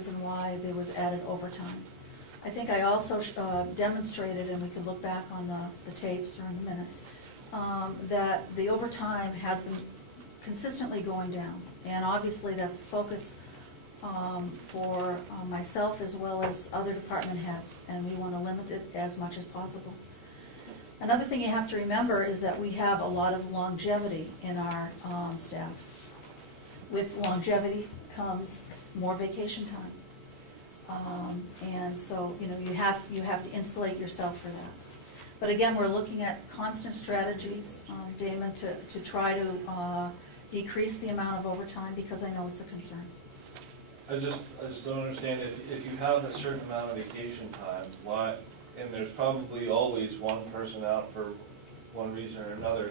reason why there was added overtime. I think I also demonstrated, and we can look back on the tapes or in the minutes, that the overtime has been consistently going down. And obviously that's a focus for myself as well as other department heads, and we want to limit it as much as possible. Another thing you have to remember is that we have a lot of longevity in our staff. With longevity comes more vacation time. And so, you know, you have to insulate yourself for that. But again, we're looking at constant strategies, Damon, to try to decrease the amount of overtime, because I know it's a concern. I just don't understand, if you have a certain amount of vacation time, why, and there's probably always one person out for one reason or another,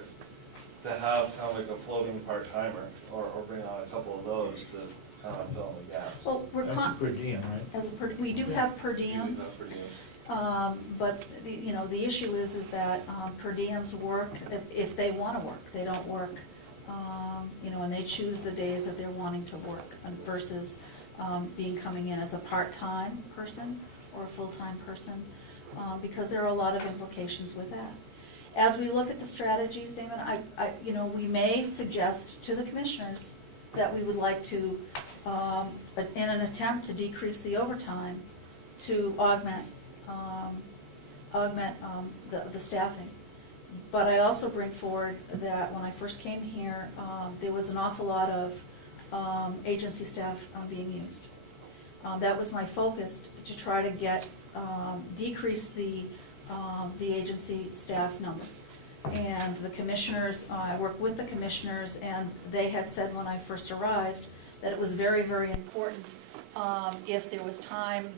to have kind of like a floating part-timer, or bring on a couple of those to kind of fill in the gaps. Well, that's a per diem, right? We do have per diems. But the issue is that per diems work if they want to work. They don't work, and they choose the days that they're wanting to work, versus coming in as a part-time person or a full-time person, because there are a lot of implications with that. As we look at the strategies, Damon, we may suggest to the commissioners that we would like to, in an attempt to decrease the overtime, to augment the staffing. But I also bring forward that when I first came here, there was an awful lot of agency staff being used. That was my focus, to try to decrease the agency staff number. And the commissioners, I worked with the commissioners, and they had said when I first arrived that it was very, very important if there was time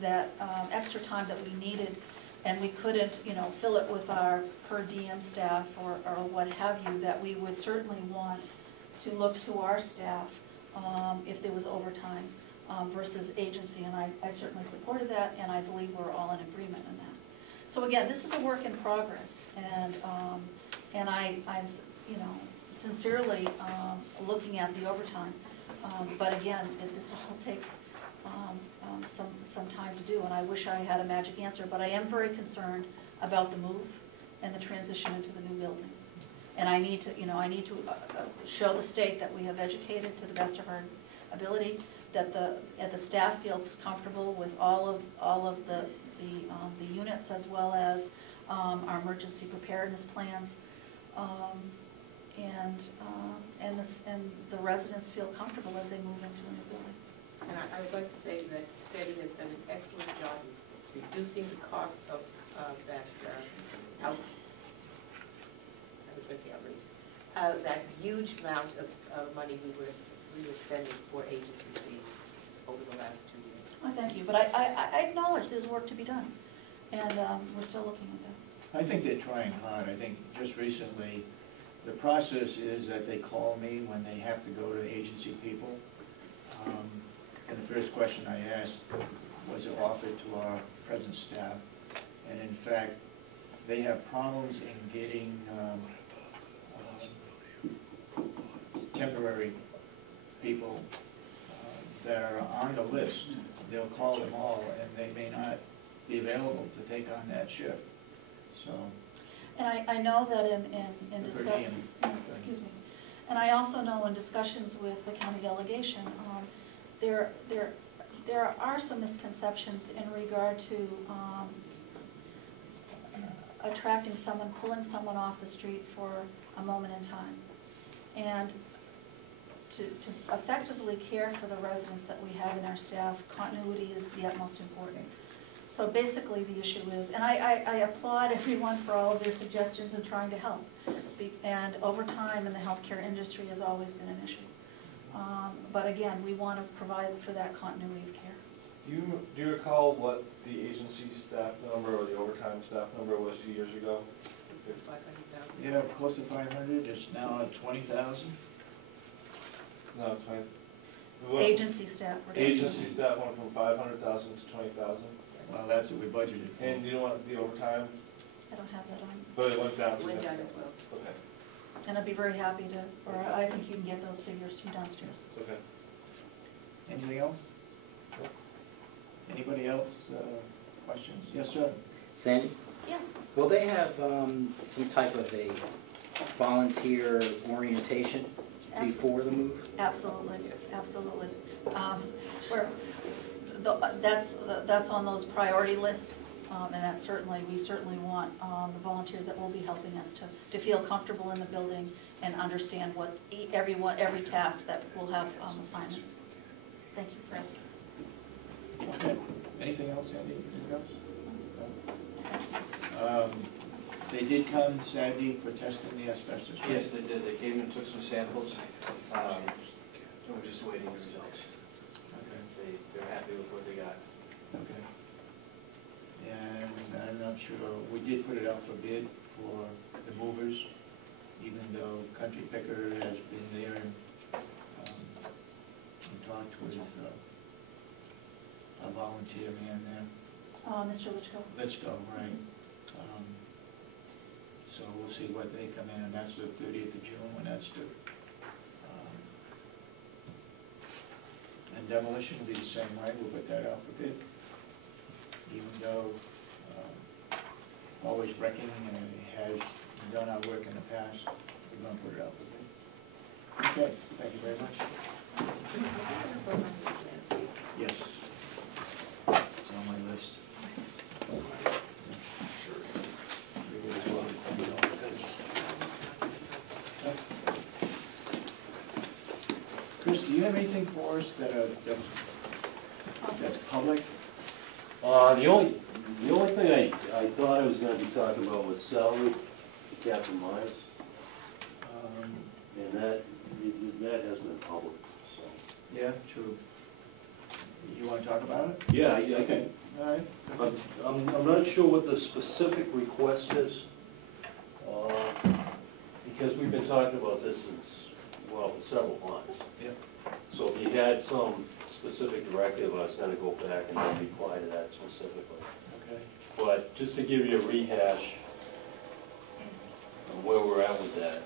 extra time that we needed, and we couldn't, fill it with our per diem staff or what have you, that we would certainly want to look to our staff if there was overtime versus agency, and I certainly supported that, and I believe we're all in agreement on that. So again, this is a work in progress, and I'm sincerely looking at the overtime, but again, this all takes some time to do, and I wish I had a magic answer, but I am very concerned about the move and the transition into the new building. And I need to show the state that we have educated to the best of our ability, that the staff feels comfortable with all of the units, as well as our emergency preparedness plans, and the residents feel comfortable as they move into the new building. And I would like to say that Sandy has done an excellent job in reducing the cost of that that huge amount of money we were spending for agency fees over the last 2 years. Well, thank you, but I acknowledge there's work to be done, and we're still looking at that. I think they're trying hard. I think just recently, the process is that they call me when they have to go to agency people. And the first question I asked, was it offered to our present staff? And in fact, they have problems in getting temporary people that are on the list. They'll call them all, and they may not be available to take on that shift. So. And I know that in discussion, excuse me, and I also know in discussions with the county delegation, there are some misconceptions in regard to attracting someone, pulling someone off the street for a moment in time. And to effectively care for the residents that we have in our staff, continuity is the utmost important. So basically the issue is, and I applaud everyone for all of their suggestions in trying to help. And overtime in the healthcare industry has always been an issue. But again, we want to provide for that continuity of care. Do you recall what the agency staff number or the overtime staff number was 2 years ago? 500,000. Yeah, close to 500. It's now at 20,000. No, 20. Agency staff. Agency staff went from 500,000 to 20,000. Well, that's what we budgeted for. And you don't want the overtime? I don't have that on. But it went down. It went down as well. Okay. And I'd be very happy to, or I think you can get those figures from downstairs. Okay. Anything else? Anybody else, questions? Yes, sir. Sandy, Yes. will they have some type of a volunteer orientation before the move? Absolutely, absolutely. That's on those priority lists, and that certainly, we certainly want the volunteers that will be helping us to feel comfortable in the building and understand what every task that will have assignments. Thank you for asking. Okay. Anything else, Andy? Anything else? No? They did come Saturday for testing the asbestos, right? Yes, they did. They came and took some samples. We're just awaiting the results. Okay. They're happy with what they got. Okay. And I'm not sure, we did put it out for bid for the movers, even though Country Picker has been there and talked with a volunteer man there. Mr. Litchfield? Let's go, right. So we'll see what they come in, and that's the 30th of June when that's due. And demolition will be the same way, we'll put that out for bid. Even though always wrecking has done our work in the past, we're going to put it out for bid. Okay, thank you very much. Yes. It's on my list. Chris, do you have anything for us that's public? The only thing I thought I was gonna be talking about was salary to Captain Myers, and that has been public, so. Yeah, true. You want to talk about it? Yeah, I Okay, can, all right. I'm not sure what the specific request is, because we've been talking about this since, well, several months. Yep. So if you had some specific directive, I was gonna go back and then reply to that specifically. Okay. But just to give you a rehash of where we're at with that.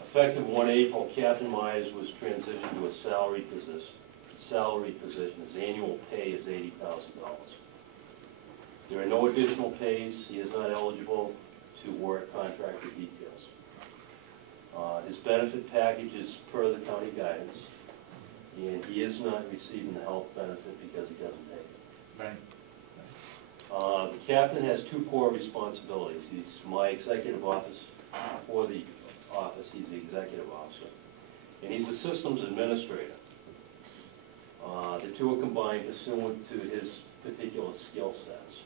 Effective 1 April, Captain Myers was transitioned to a salary position. His annual pay is $80,000. There are no additional pays. He is not eligible to work contractor details. His benefit package is per the county guidance, and he is not receiving the health benefit because he doesn't take it. Right. The captain has two core responsibilities. He's my executive office, for the office, he's the executive officer, and he's a systems administrator. The two are combined pursuant to his particular skill sets.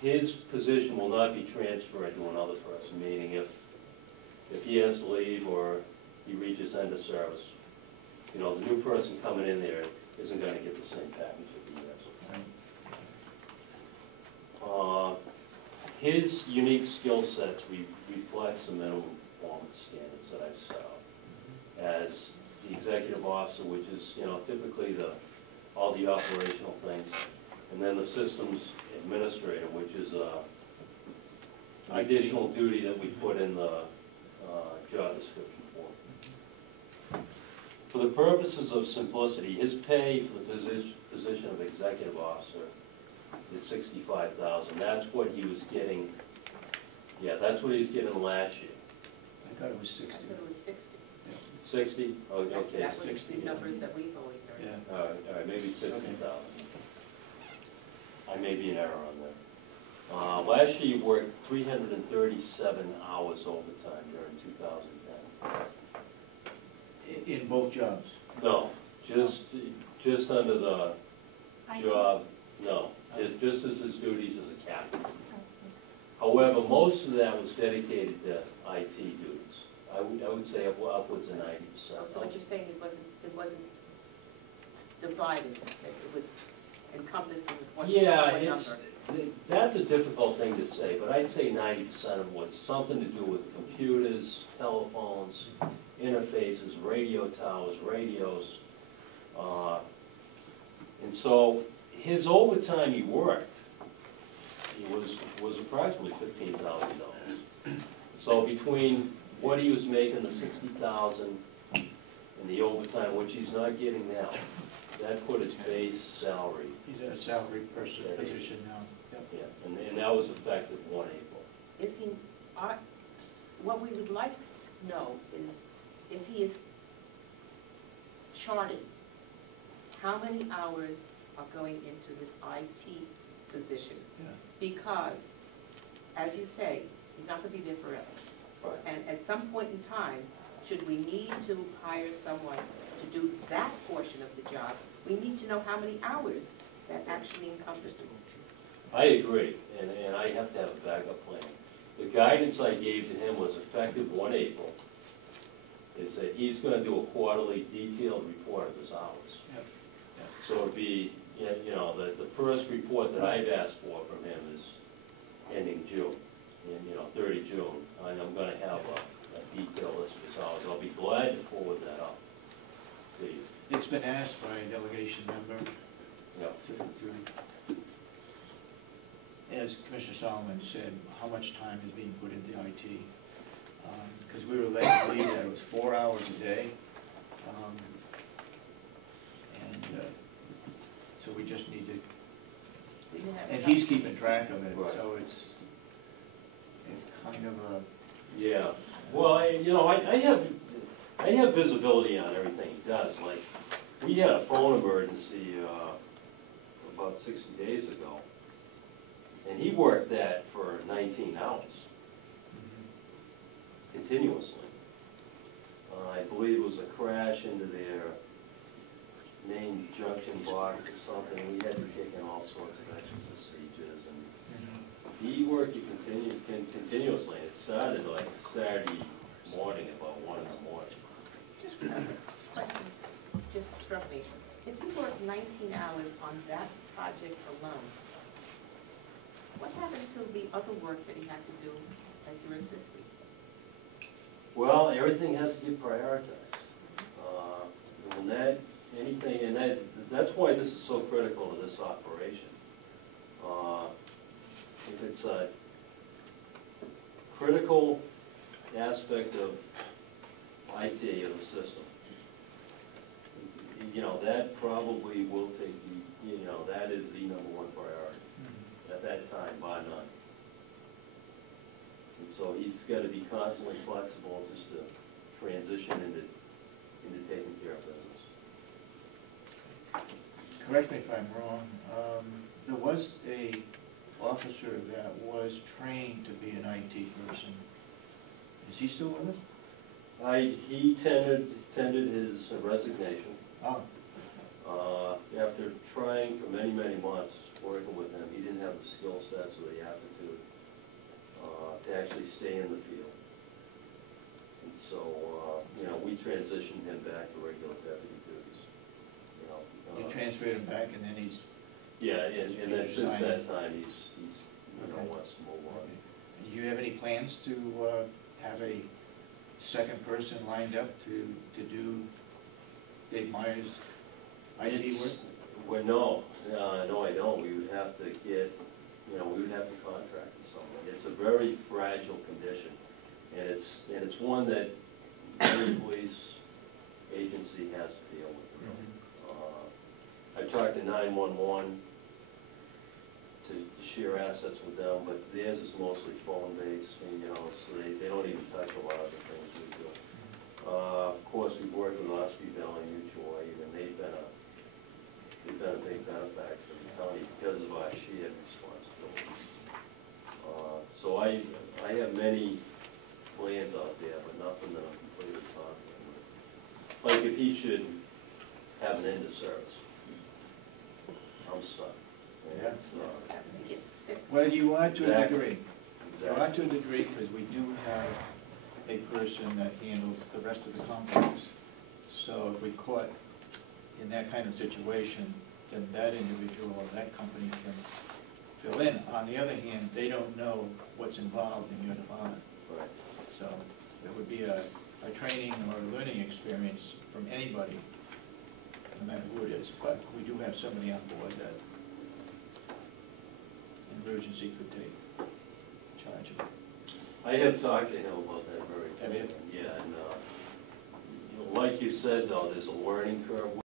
His position will not be transferred to another person, meaning if he has to leave or he reaches end of service, you know, the new person coming in there isn't going to get the same package that he has. Right. His unique skill sets reflects the minimum performance standards that I've set up. As the executive officer, which is, you know, typically all the operational things, and then the systems administrator, which is an additional duty that we put in the job description for. For the purposes of simplicity, his pay for the position of executive officer is $65,000. That's what he was getting. Yeah, that's what he was getting last year. I thought it was 60. I thought it was 60. 60? Oh, okay. That was 60, the yeah. numbers that we've always heard. Yeah. All right, maybe 60,000. I may be in error on that. Last year, you worked 337 hours overtime during 2010. In both jobs? No, just under the job, no, just as his duties as a captain. However, most of that was dedicated to IT duties. I would say upwards of 90%. So what you're saying, it wasn't divided, it was encompassed in one number? That's a difficult thing to say, but I'd say 90% of it was something to do with computers, telephones, interfaces, radio towers, radios. And so his overtime he worked, was approximately $15,000. So between what he was making, the $60,000, and the overtime, which he's not getting now, that put its base salary, He's at a salary person position now. Yep. yeah, and that was effective 1 April. Is he, what we would like to know is if he is charted, how many hours are going into this IT position? Yeah. Because, as you say, he's not gonna be there forever. Right. And at some point in time, should we need to hire someone to do that portion of the job, we need to know how many hours that actually encompasses. I agree, and I have to have a backup plan. The guidance I gave to him was effective 1 April, is that he's gonna do a quarterly detailed report of his hours. Yep. So it'd be, you know, the first report that I've asked for from him is ending June, and, 30 June, and I'm gonna have a detailed list of his hours. I'll be glad to forward that up to you. It's been asked by a delegation member Yep. to, as Commissioner Solomon said, how much time is being put into IT? Because we were led to believe that it was 4 hours a day. So we just need to, We didn't have and enough. he's keeping track of it, Right. so it's kind of a, Yeah, well, I have visibility on everything he does. Like, we had a phone emergency about 60 days ago, and he worked that for 19 hours continuously. I believe it was a crash into their main junction box or something. We had to take in all sorts of extra procedures, and he worked it continuously. It started like Saturday morning, about 1 in the morning. Just a question, just struck me. If he worked 19 hours on that project alone, what happened to the other work that he had to do as your assistant? Well, everything has to get prioritized. That's why this is so critical to this operation. If it's a critical aspect of IT of the system, that probably will take that is the #1 priority at that time, bar none. And so he's got to be constantly flexible just to transition into taking care of business. correct me if I'm wrong, there was a officer that was trained to be an IT person. Is he still with us? He tendered his resignation. Oh, After trying for many, many months, working with him, he didn't have the skill sets or the aptitude to actually stay in the field. And so, we transitioned him back to regular deputy duties. you transferred him back and then he's, Yeah, and then since Resigned. that time, he's Okay. wants to move on. do you have any plans to have a second person lined up to do Dave Meyer's IT work? Well, no, I don't. We would have to get, we would have to contract with someone. It's a very fragile condition, and it's one that every police agency has to deal with. I talked to 911 to share assets with them, but theirs is mostly phone-based, and, so they don't even touch a lot of the things we do. Of course, we've worked with Ospey Valley Mutual Aid, and they've been a big benefactor for the county because of our shared responsibilities. So I have many plans out there, but nothing that I'm completely confident with. Like if he should have an end of service, I'm stuck. And Yeah. it's, That when he gets sick. Well, you are to a Exactly. degree. You are exactly. to a degree because we do have a person that handles the rest of the complex. So if we caught in that kind of situation, then that individual or that company can fill in. On the other hand, they don't know what's involved in your department. Right. So it would be a training or a learning experience from anybody, no matter who it is. But we do have somebody on board that an emergency could take charge of it. I have talked to him about that very Have you? thing. Yeah, and, like you said, though, there's a learning curve